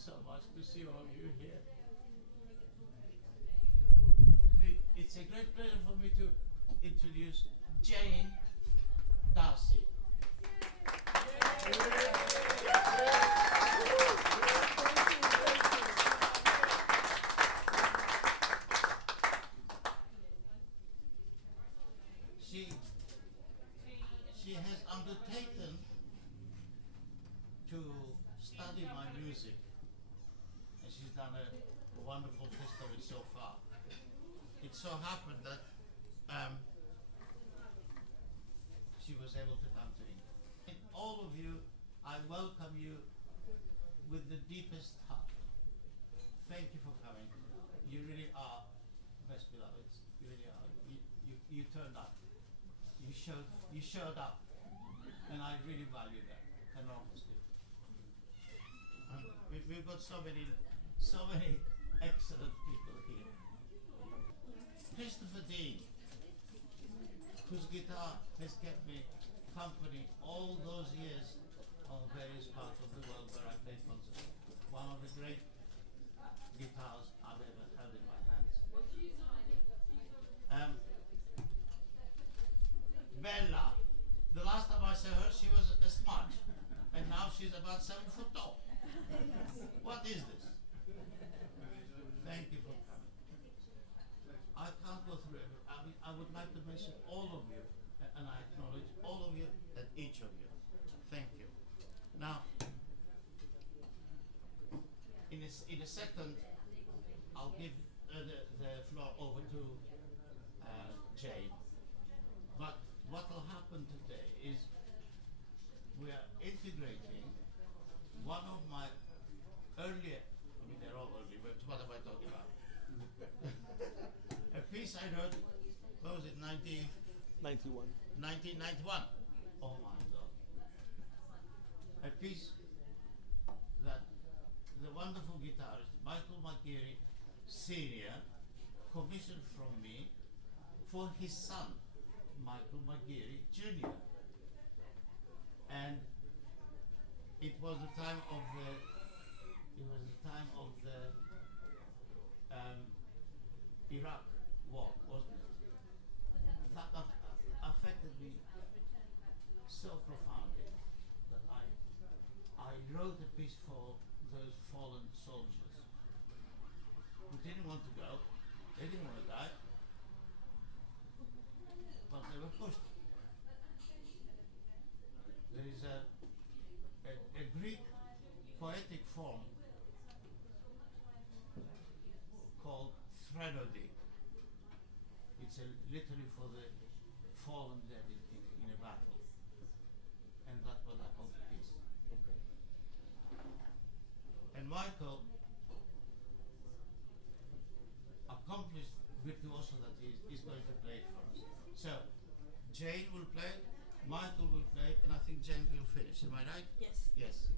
so much to see all of you here. It's a great pleasure for me to introduce Jane Darcey. She has undertaken to study my music, and she's done a wonderful history so far. It so happened that she was able to come to England. And all of you, I welcome you with the deepest heart. Thank you for coming. You really are best beloveds. You really are. You turned up. You showed up, and I really value that enormously. We've got so many excellent people here. Christopher Dean, whose guitar has kept me company all those years on various parts of the world where I played concerts. One of the great guitars I've ever held in my hands. Bella, the last time I saw her, she was a smudge, and now she's about 7 foot tall. What is this? Thank you for coming. I can't go through it. I would like to mention all of you, and I acknowledge all of you and each of you. Thank you. Now, in a second, I'll give the floor over to Jane. But what will happen today is we are integrating one of my earlier, I mean they're all early, but what am I talking about? A piece I wrote, what was it, 1991. 1991. Oh my God. A piece that the wonderful guitarist Michael McGeary Sr. commissioned from me for his son, Michael McGeary Jr. And it was the time of the Iraq war, wasn't it? That affected me so profoundly that I wrote a piece for those fallen soldiers who didn't want to go, they didn't want to die, but they were pushed. There is a Greek poetic form called threnody. It's literally for the fallen dead in a battle. And that's what I call the piece. Okay. And Michael, accomplished virtuoso that is going to play for us. So, Jane will play, Michael will play, and I think Jane will finish. Am I right? Yes. Yes.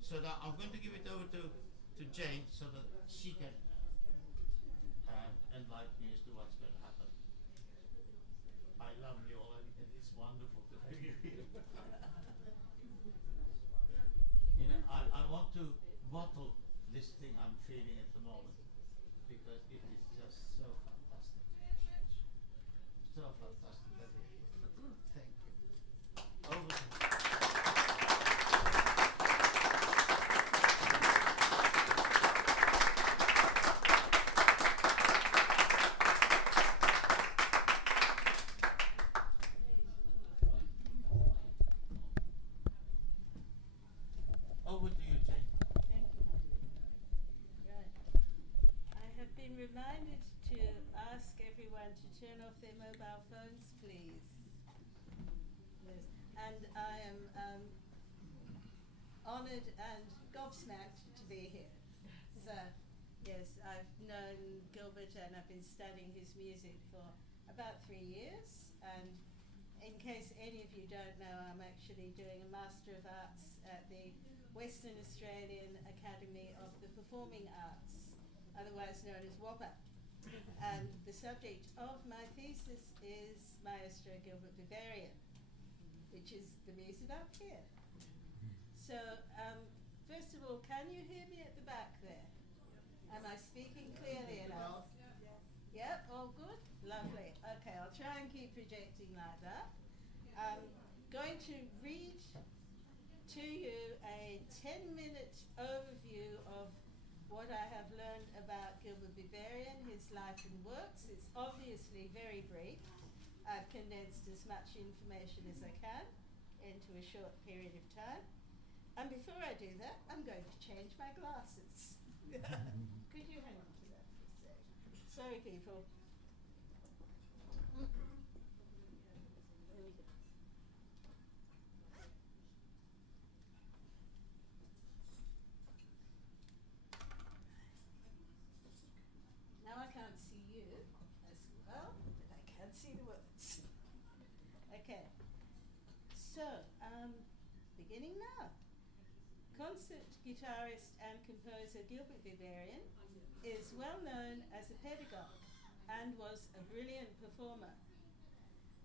So now I'm going to give it over to Jane so that she can enlighten me as to what's going to happen. I love you all, and it's wonderful to have you here. You know, I want to bottle this thing I'm feeling at the moment because it is just so fantastic. So fantastic. Thank you. Over to you. Over to you, Jane. Thank you, my dear. Right. I have been reminded to ask everyone to turn off their mobile phones, please. Yes. And I am honoured and gobsmacked to be here. So, yes, I've known Gilbert and I've been studying his music for about 3 years. And in case any of you don't know, I'm actually doing a Master of Arts at the Western Australian Academy of the Performing Arts, otherwise known as WAPA. And the subject of my thesis is Maestro Gilbert Biberian, which is the music up here. So, first of all, Can you hear me at the back there? Am I speaking clearly enough? Yep, all good? Lovely. Okay, I'll try and keep projecting like that. I'm going to read to you a 10-minute overview of what I have learned about Gilbert Biberian, his life and works. It's obviously very brief. I've condensed as much information as I can into a short period of time. And before I do that, I'm going to change my glasses. Could you hang on to that for a sec? Sorry, people. There we go. Now I can't see you as well, but I can see the words. Okay. So, beginning now. Concert guitarist and composer Gilbert Biberian is well known as a pedagogue and was a brilliant performer.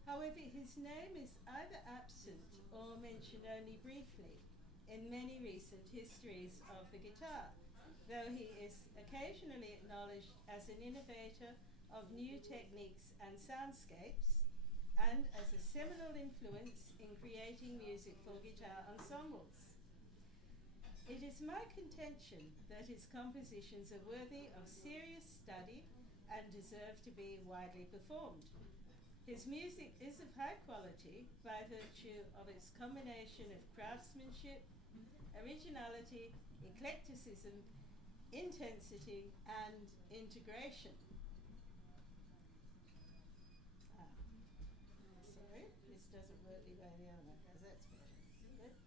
However, his name is either absent or mentioned only briefly in many recent histories of the guitar, though he is occasionally acknowledged as an innovator of new techniques and soundscapes and as a seminal influence in creating music for guitar ensembles. It is my contention that his compositions are worthy of serious study and deserve to be widely performed. His music is of high quality by virtue of its combination of craftsmanship, originality, eclecticism, intensity, and integration. Sorry, this doesn't work the way the other one does. That's better. Good.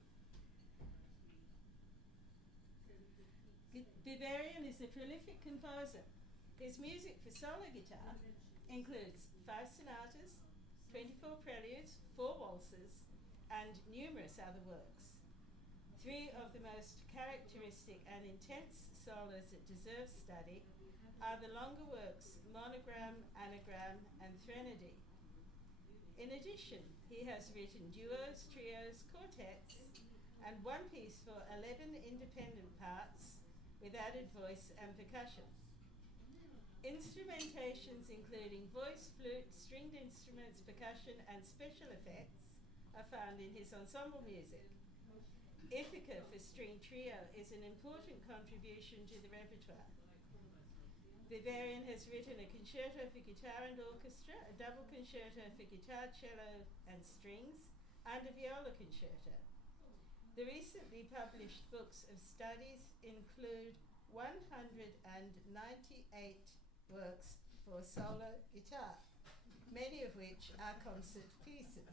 Biberian is a prolific composer. His music for solo guitar includes 5 sonatas, 24 preludes, 4 waltzes, and numerous other works. 3 of the most characteristic and intense solos that deserve study are the longer works Monogram, Anagram, and Threnody. In addition, he has written duos, trios, quartets, and one piece for 11 independent parts with added voice and percussion. Instrumentations including voice, flute, stringed instruments, percussion, and special effects are found in his ensemble music. Ithaca for string trio is an important contribution to the repertoire. Biberian has written a concerto for guitar and orchestra, a double concerto for guitar, cello, and strings, and a viola concerto. The recently published books of studies include 198 works for solo guitar, many of which are concert pieces.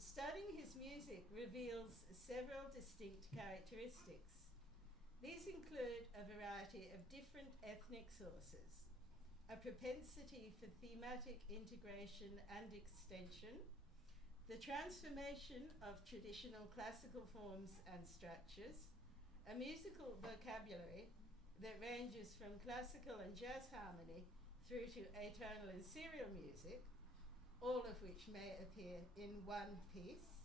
Studying his music reveals several distinct characteristics. These include a variety of different ethnic sources, a propensity for thematic integration and extension, the transformation of traditional classical forms and structures, a musical vocabulary that ranges from classical and jazz harmony through to atonal and serial music, all of which may appear in one piece,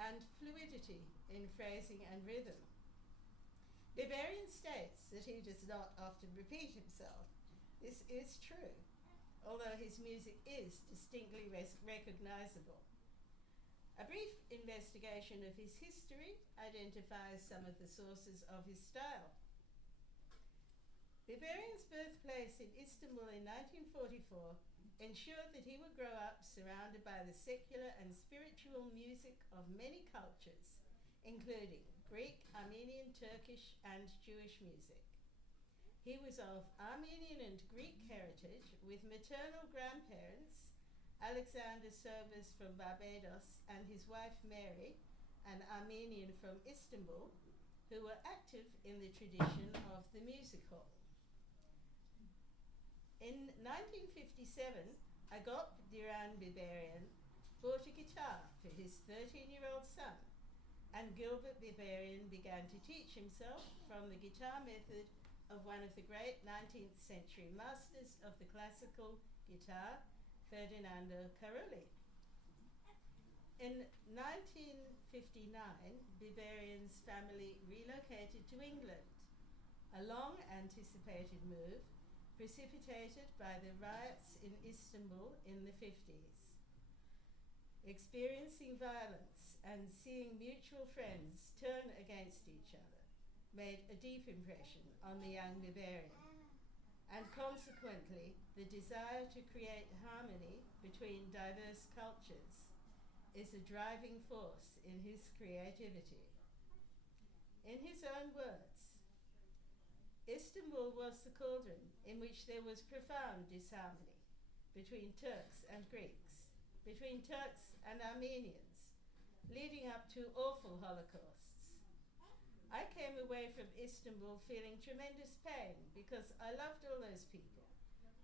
and fluidity in phrasing and rhythm. Biberian states that he does not often repeat himself. This is true, although his music is distinctly recognizable. A brief investigation of his history identifies some of the sources of his style. Biberian's birthplace in Istanbul in 1944 ensured that he would grow up surrounded by the secular and spiritual music of many cultures, including Greek, Armenian, Turkish, and Jewish music. He was of Armenian and Greek heritage, with maternal grandparents Alexander Sobers from Barbados and his wife Mary, an Armenian from Istanbul, who were active in the tradition of the music hall. In 1957, Agop Diran Biberian bought a guitar for his 13-year-old son, and Gilbert Biberian began to teach himself from the guitar method of one of the great 19th century masters of the classical guitar, Ferdinando Carulli. In 1959, Biberian's family relocated to England, a long-anticipated move precipitated by the riots in Istanbul in the 50s. Experiencing violence and seeing mutual friends turn against each other made a deep impression on the young Biberian, and consequently the desire to create harmony between diverse cultures is a driving force in his creativity. In his own words, Istanbul was the cauldron in which there was profound disharmony between Turks and Greeks, between Turks and Armenians, leading up to awful holocausts. I came away from Istanbul feeling tremendous pain because I loved all those people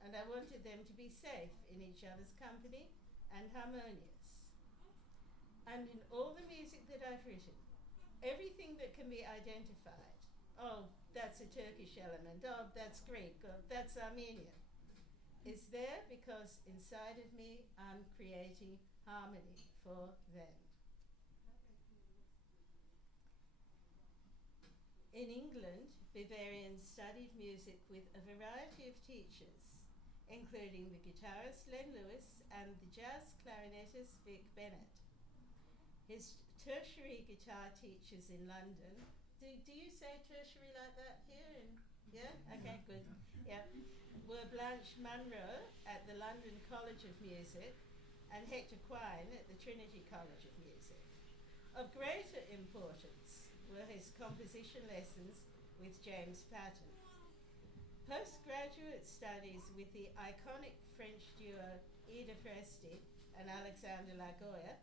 and I wanted them to be safe in each other's company and harmonious. And in all the music that I've written, everything that can be identified, oh, that's a Turkish element, oh, that's Greek, or that's Armenian, is there because inside of me I'm creating harmony for them. In England, Biberian studied music with a variety of teachers, including the guitarist Len Lewis and the jazz clarinetist Vic Bennett. His tertiary guitar teachers in London, do you say tertiary like that here? Yeah? Okay, good. Yeah. Were Blanche Munro at the London College of Music and Hector Quine at the Trinity College of Music. Of greater importance were his composition lessons with James Patton. Postgraduate studies with the iconic French duo Ida Presti and Alexander Lagoya,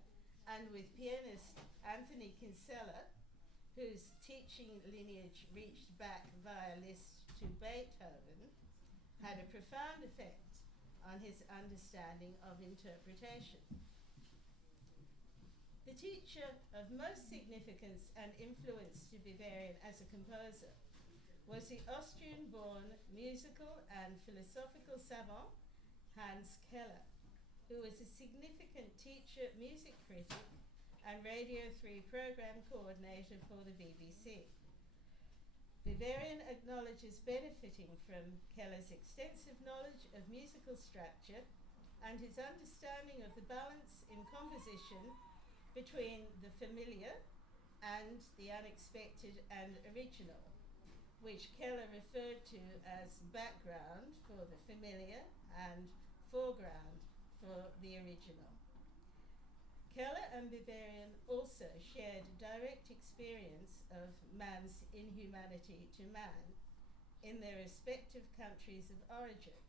and with pianist Anthony Kinsella, whose teaching lineage reached back via Liszt to Beethoven, had a profound effect on his understanding of interpretation. The teacher of most significance and influence to Biberian as a composer was the Austrian-born musical and philosophical savant Hans Keller, who was a significant teacher, music critic, and Radio 3 program coordinator for the BBC. Biberian acknowledges benefiting from Keller's extensive knowledge of musical structure and his understanding of the balance in composition between the familiar and the unexpected and original, which Keller referred to as background for the familiar and foreground for the original. Keller and Biberian also shared direct experience of man's inhumanity to man in their respective countries of origin,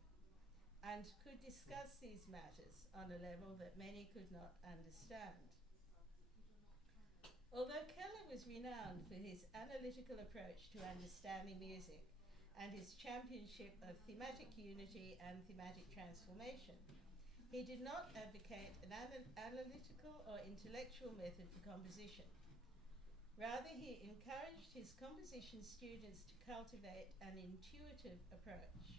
and could discuss these matters on a level that many could not understand. Although Keller was renowned for his analytical approach to understanding music and his championship of thematic unity and thematic transformation, he did not advocate an analytical or intellectual method for composition. Rather, he encouraged his composition students to cultivate an intuitive approach.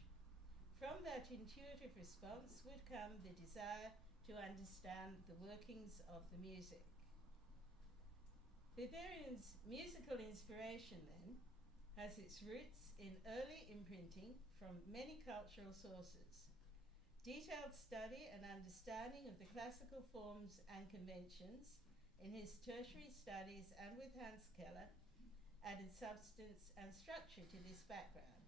From that intuitive response would come the desire to understand the workings of the music. Biberian's musical inspiration, then, has its roots in early imprinting from many cultural sources. Detailed study and understanding of the classical forms and conventions in his tertiary studies and with Hans Keller added substance and structure to this background.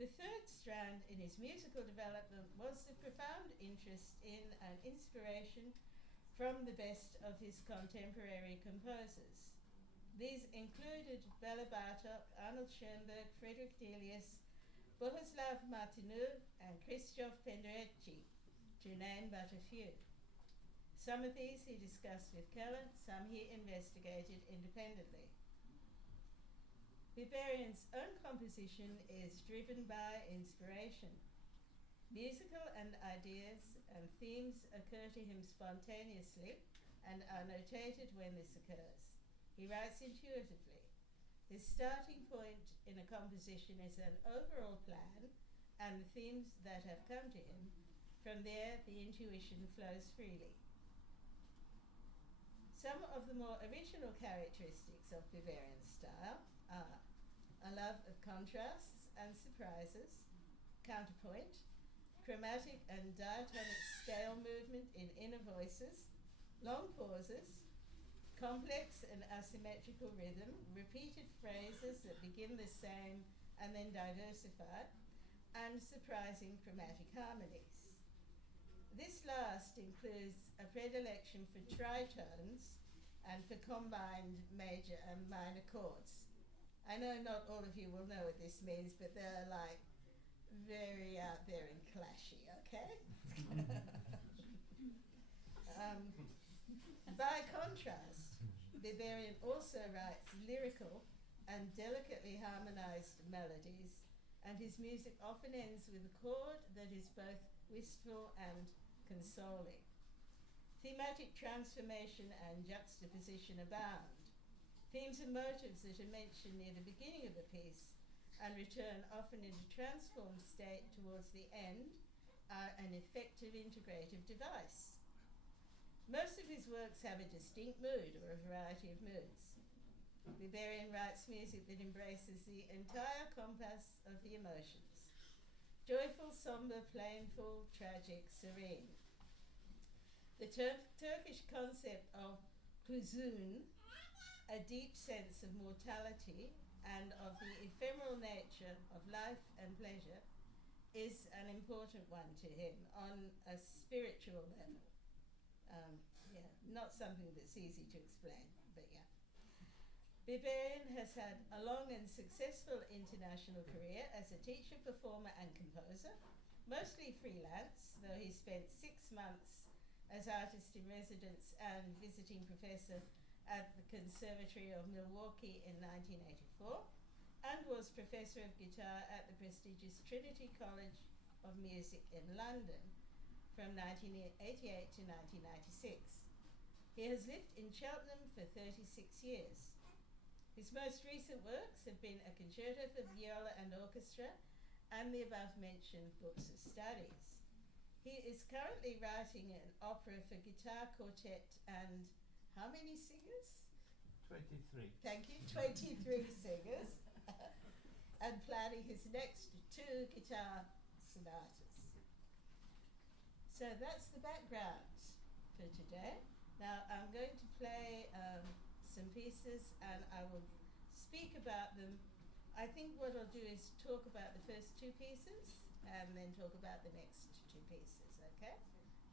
The third strand in his musical development was the profound interest in and inspiration from the best of his contemporary composers. These included Bela Bartok, Arnold Schoenberg, Frederick Delius, Bohuslav Martinu, and Krzysztof Penderecki, to name but a few. Some of these he discussed with Keller, some he investigated independently. Biberian's own composition is driven by inspiration. Musical and ideas and themes occur to him spontaneously and are notated when this occurs. He writes intuitively. His starting point in a composition is an overall plan and the themes that have come to him. From there, the intuition flows freely. Some of the more original characteristics of Biberian style are a love of contrasts and surprises, counterpoint, chromatic and diatonic scale movement in inner voices, long pauses, complex and asymmetrical rhythm, repeated phrases that begin the same and then diversify, and surprising chromatic harmonies. This last includes a predilection for tritones and for combined major and minor chords. I know not all of you will know what this means, but they're like very out there and clashy, okay? By contrast, Biberian also writes lyrical and delicately harmonized melodies, and his music often ends with a chord that is both wistful and consoling. Thematic transformation and juxtaposition abound. Themes and motives that are mentioned near the beginning of a piece and return often in a transformed state towards the end are an effective integrative device. Most of his works have a distinct mood or a variety of moods. Biberian writes music that embraces the entire compass of the emotions: joyful, somber, plainful, tragic, serene. The Turkish concept of huzun, a deep sense of mortality and of the ephemeral nature of life and pleasure, is an important one to him on a spiritual level. Not something that's easy to explain, but yeah. Biberian has had a long and successful international career as a teacher, performer and composer, mostly freelance, though he spent 6 months as artist in residence and visiting professor at the Conservatory of Milwaukee in 1984, and was professor of guitar at the prestigious Trinity College of Music in London from 1988 to 1996. He has lived in Cheltenham for 36 years. His most recent works have been a concerto for viola and orchestra and the above-mentioned books of studies. He is currently writing an opera for guitar, quartet and how many singers? 23. Thank you, 23 singers. And planning his next 2 guitar sonatas. So that's the background for today. Now I'm going to play some pieces and I will speak about them. I think what I'll do is talk about the first 2 pieces and then talk about the next 2 pieces, okay?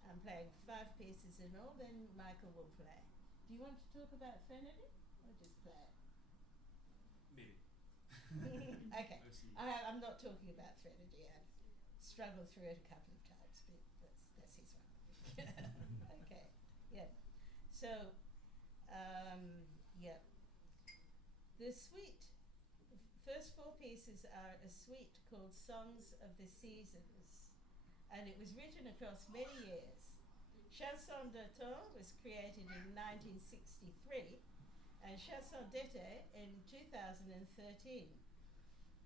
I'm playing 5 pieces in all, then Michael will play. Do you want to talk about Threnody or just play it? Maybe. Okay, I'm not talking about Threnody. I've struggled through it a couple of times, but that's his one. Okay, yeah. So, yeah. The suite, first 4 pieces are a suite called Songs of the Seasons, and it was written across many years. Chanson d'automne was created in 1963 and Chanson d'été in 2013.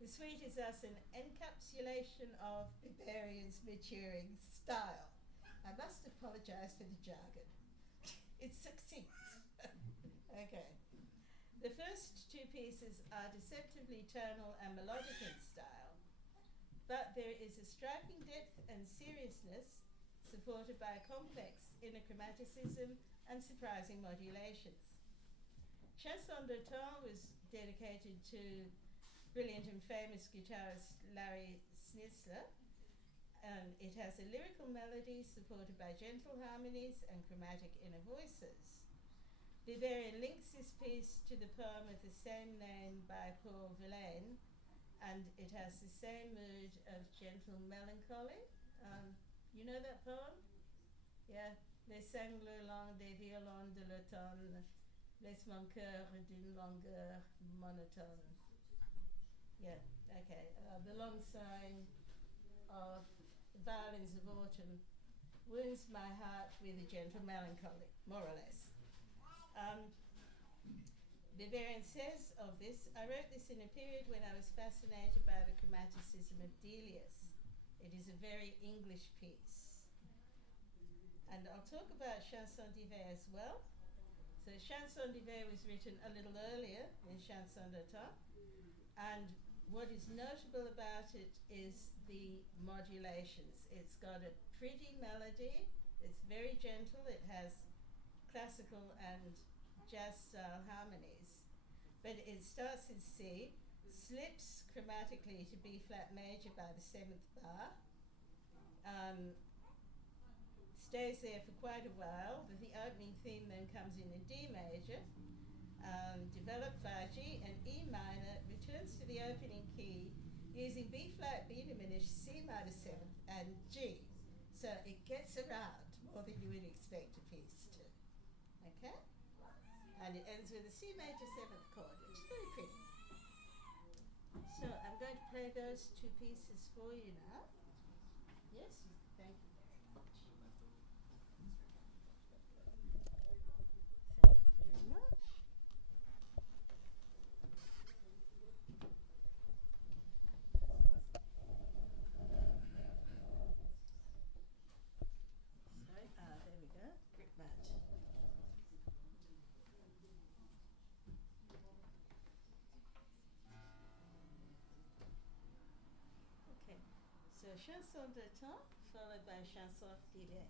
The suite is thus an encapsulation of Biberian's maturing style. I must apologize for the jargon. It's succinct. Okay. The first 2 pieces are deceptively tonal and melodic in style, but there is a striking depth and seriousness supported by complex inner chromaticism and surprising modulations. Chanson d'automne was dedicated to brilliant and famous guitarist Larry Snitzler. It has a lyrical melody supported by gentle harmonies and chromatic inner voices. Biberian links this piece to the poem of the same name by Paul Verlaine, and it has the same mood of gentle melancholy. You know that poem? Yeah. Les cinq le long des violons de l'automne, laisse mon cœur d'une longueur monotone. Yeah, okay. The long sighing of the violins of autumn wounds my heart with a gentle melancholy, more or less. Biberian says of this, I wrote this in a period when I was fascinated by the chromaticism of Delius. It is a very English piece. And I'll talk about Chanson d'hiver as well. So Chanson d'Hiver was written a little earlier than Chanson d'Automne, and what is notable about it is the modulations. It's got a pretty melody, it's very gentle, it has classical and jazz style harmonies, but it starts in C, slips chromatically to B flat major by the 7th bar, stays there for quite a while, but the opening theme then comes in D major, developed via G and E minor, returns to the opening key using B flat, B diminished, C minor 7th and G. So it gets around more than you would expect a piece to. Okay? And it ends with a C major 7th chord, which is very pretty. So I'm going to play those two pieces for you now. Yes? Thank you very much. Thank you very much. There we go. Grip mat. Okay, so Chanson d'Automne followed by Chanson d'Hiver.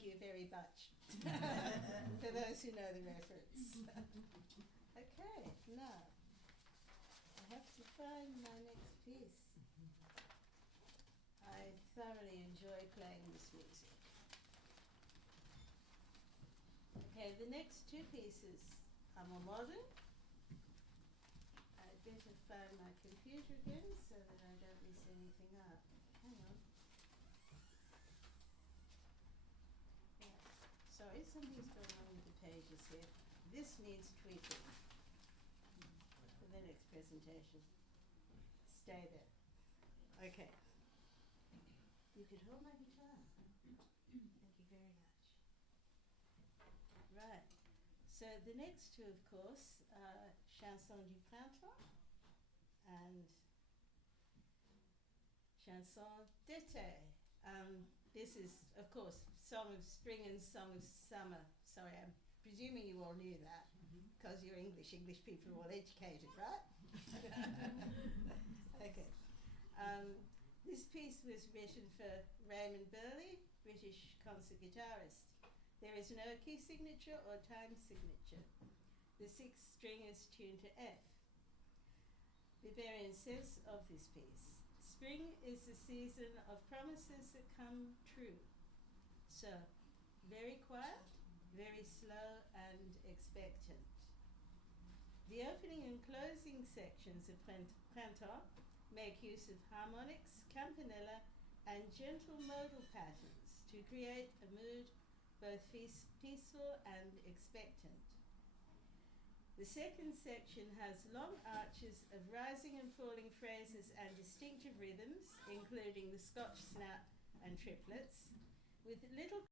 Thank you very much. For those who know the reference. Okay, now I have to find my next piece. I thoroughly enjoy playing this music. Okay, the next two pieces are more modern. I'd better find my computer again so that I don't miss anything out. Hang on. Yeah. Sorry, something's going on with the pages here. This needs tweaking for the next presentation. Stay there. Okay. You could hold my guitar. Thank you very much. Right. So the next two, of course, are Chanson du Printemps and Chanson d'été. This is, of course, Song of Spring and Song of Summer. Sorry, I'm presuming you all knew that because you're English. English people are all educated, right? Okay. This piece was written for Raymond Burley, British concert guitarist. There is no key signature or time signature. The sixth string is tuned to F. Biberian says of this piece, spring is the season of promises that come true. So, very quiet, very slow and expectant. The opening and closing sections of Printemps make use of harmonics, campanella and gentle modal patterns to create a mood both peaceful and expectant. The second section has long arches of rising and falling phrases and distinctive rhythms, including the Scotch snap and triplets, with little